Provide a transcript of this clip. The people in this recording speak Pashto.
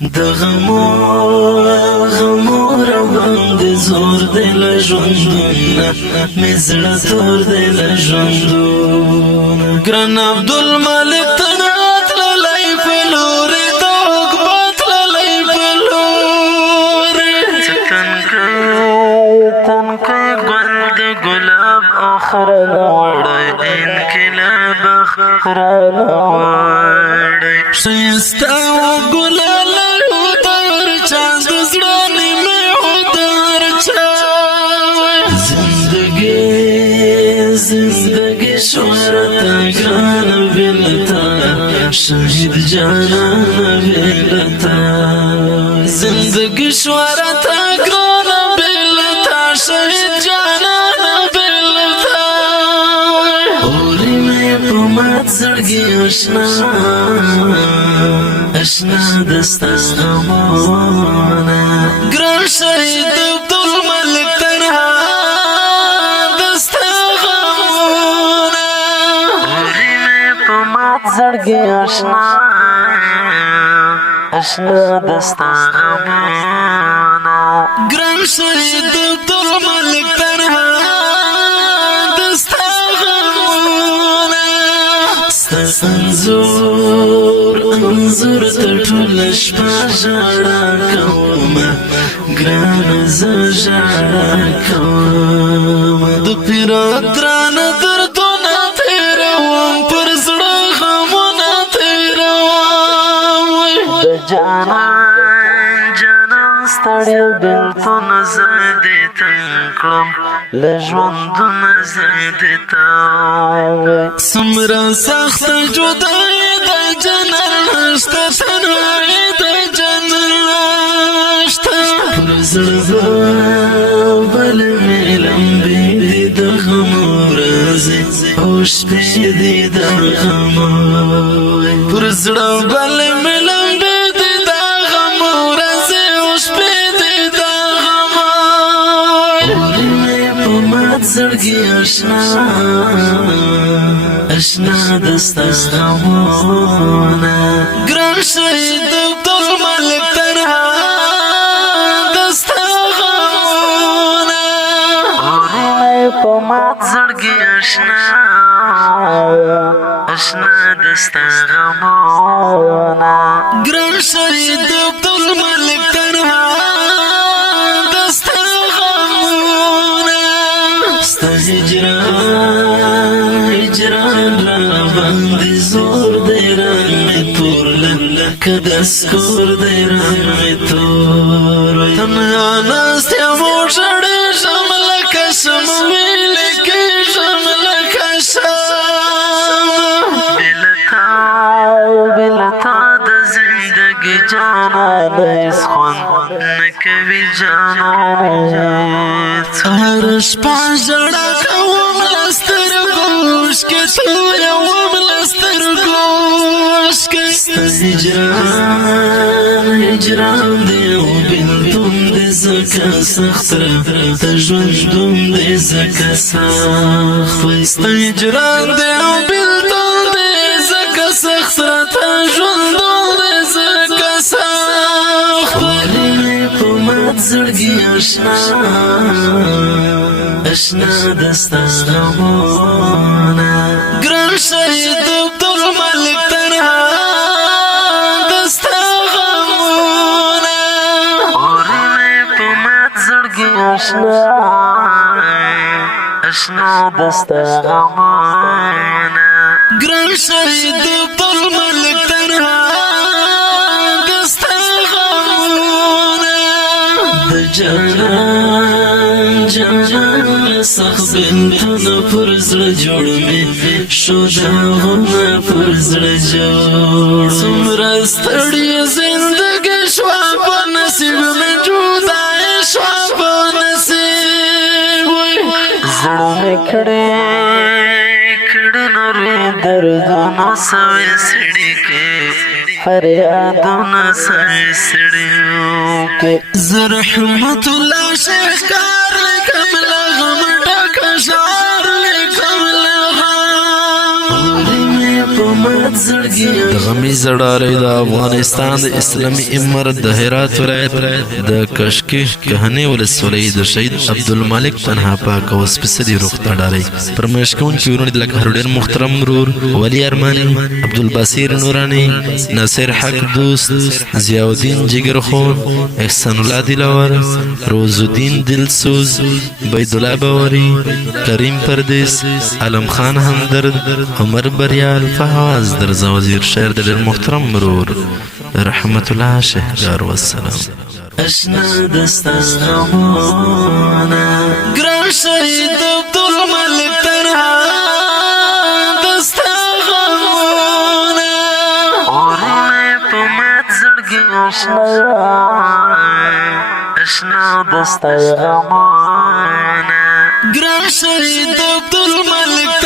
د غمو روان د زور دی له ژوندونه مې زړه تور دی له ژوندونه ګران عبدالمالک تنها تللی په لورې د عقبه تللی په لورې څه تنکی ګل د ګلاب اخره لوړی انقلاب اخره لوړی ښایسته ګلاب زندگی شوارتا گران بیلتا شهید جانان بیلتا زندگی شوارتا گران بیلتا شهید جانان بیلتا اولی میں پمات زرگی اشنا دستا غمانا گران شهید عبدالمالک تنها زړګي اشنا دستا غمونه ګران شهید عبدالمالک تنها دستا غمونه ستا انځور ته ټوله شپه ژړا کومه ګرانه زه ژړا کومه د پیرات درانه دردونه تېروم پر زړه جانان ستړی بېلتون زه دې تنګ کړم له ژوندونه زه دې ته څومره سخته جدایي د جانان نشته تنهایي د جانان نشته پر زړه بلې مې لمبې دي د غمو ورځې او شپې دي د غمو پر زړه بلې مې لمبې زړګي اشنا دستا غمونه ګران شهید عبدالمالک تنها دستا غمونه اورې په مات زړګي اشنا دستا غمونه ګران شهید عبدالمالک تنها هجران را باندې زور دی رنګ مې تور لکه د سکور دی رنګ مې تور تنها ناست یم وژړېږم لکه شم ویلې کېږم لکه شم بې له تا د زندګي جانان هېڅ خوند نه کوي جانان هره شپه ژړا کوم له سترګو اوښکې تویوم له سترګو اوښکې ستا هجران دی او بېلتون دی ځکه سخت راته ژوندون دی ځکه سخت ستا هجران دی او بېلتون دی ځکه سخت راته ژوندون دی ځکه سخت ولې مې په مات زړګي اشنا دستا غمونه ګران شهید عبدالمالک تنها دستا غمونه اورې مې په مات زړګي اشنا دستا غمونه ګران شهید عبدالمالک تنها دستا غمونه د جانان سخت بېلتونه پر زړه جوړ مې شو داغونه پر زړه جوړ څومره ستړې زندګي شوه په نصیب مې جدایي شوه په نصیب زړه مې کړې نورې دردونه سوې سړي فریادونه سوې سړي زه رحمت الله شیخ کار لیکم له غم ډکه شعر لیکم له غم اورې مې په مات زړګي د غمی زړارې د افغانستان د اسلامي امارت د هرات ولایت د کشکی کهنه ولسوالۍ د شهید عبدالمالک پناه پاک او سپیڅلي روح ته ډالۍ پرمایش کوونکي ورونه دي لکه هر ډېر محترم ورور ولی ارماني عبدالبصیر نورانی ناصر حق دوست ضیاءالدین جگرخون احسان الله دلاور روزالدین دلسوز بیدالله باوری کریم پردیس علم خان همدرد عمر بریال فواز درزا وزیر شهر د ډېر محترم مرور رحمت الله شهدار والسلام اشنا دستا غمونا ګران شهید عبدالمالک تنها دستا غمونا ورونه په مات زړګي اشنا دستا غمونا ګران شهید عبدالمالک